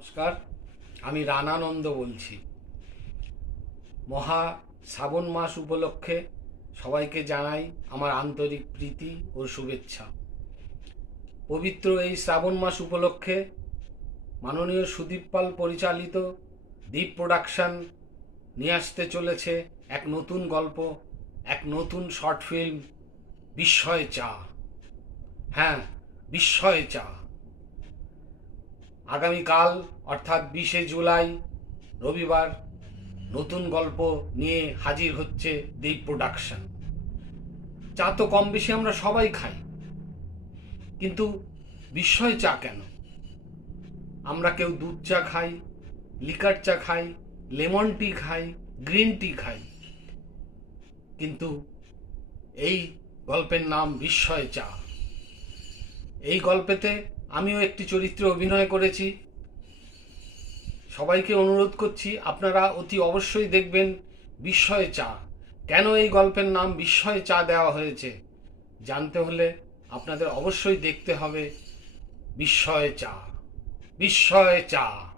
নমস্কার, আমি রানানন্দ বলছি। মহা শ্রাবণ মাস উপলক্ষে সবাইকে জানাই আমার আন্তরিক প্রীতি ও শুভেচ্ছা। পবিত্র এই শ্রাবণ মাস উপলক্ষে মাননীয় সুদীপ পাল পরিচালিত দ্বীপ প্রোডাকশন নিয়ে আসতে চলেছে এক নতুন গল্প, এক নতুন শর্ট ফিল্ম, বিস্ময় চা। হ্যাঁ বিস্ময় চা। আগামীকাল, অর্থাৎ বিশে জুলাই, রবিবার, নতুন গল্প নিয়ে হাজির হচ্ছে দ্বীপ প্রোডাকশন। চা তো কম বেশি আমরা সবাই খাই, কিন্তু বিস্ময় চা কেন? আমরা কেউ দুধ চা খাই, লিকার চা খাই, লেমন টি খাই, গ্রিন টি খাই, কিন্তু এই গল্পের নাম বিস্ময় চা। এই গল্পেতে আমিও একটি চরিত্রে অভিনয় করেছি। সবাইকে অনুরোধ করছি, আপনারা অতি অবশ্যই দেখবেন বিস্ময় চা। কেন এই গল্পের নাম বিস্ময় চা দেওয়া হয়েছে? জানতে হলে আপনাদের অবশ্যই দেখতে হবে বিস্ময় চা। বিস্ময় চা।